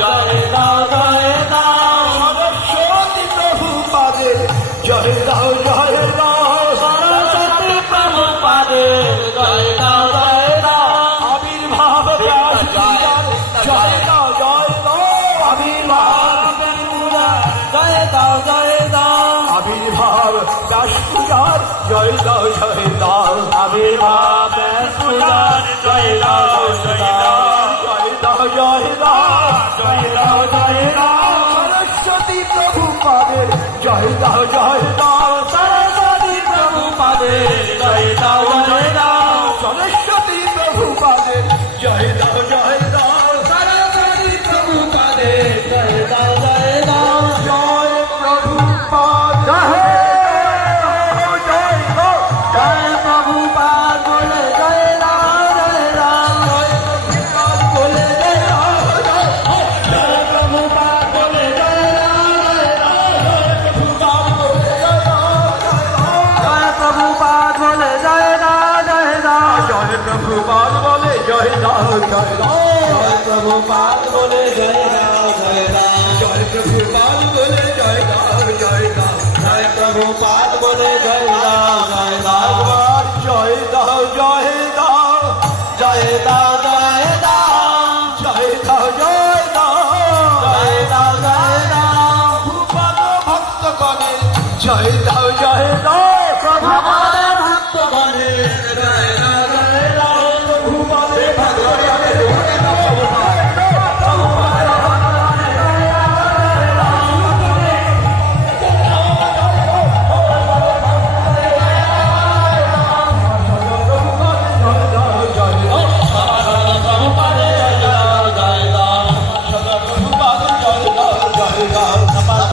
জয় দাও জয় দাও সরস্বতী প্রভুপাদের জয় দাও জয় দাও সরস্বতী প্রভুপাদের জয় দাও জয় দাও আবির্ভাব ব্যাস জয় দাও জয় দাও আবির্ভাব জয় দাও জয় দাও আবির্ভাব ব্যাস পূজার জয় দাও জয় দাও আবির্ভাব ব্যাস পূজার জয় দাও জয় দাও জয় দাও জয় দাও জয় দাও জয় দাও সরস্বতী প্রভুপাদের জয় দাও জয় দাও সরস্বতী প্রভুপাদের জয় দাও জয় দাও সরস্বতী প্রভুপাদের জয় দাও জয় দাও সরস্বতী প্রভুপাদের জয় দাও জয় দাও জয় প্রভুপাদ জয় প্রভুপাদ বলে জয় দাও জয় দাও জয় প্রভুপাদ বলে জয় দাও জয় প্রভুপাদ বলে জয় দাও জয় প্রভুপাদ বলে জয় দাও জয় দাও জয় প্রভুপাদ বলে জয় দাও জয় দাও জয় প্রভুপাদ বলে জয় দাও জয় দাও জয় প্রভুপাদ বলে জয় দাও জয় দাও জয় প্রভুপাদ বলে জয় দাও জয় দাও জয় দাও জয় দাও জয় দাও জয় দাও জয় দাও জয় দাও জয় দাও জয় দাও ভূপাদ ভক্তগণের জয় দাও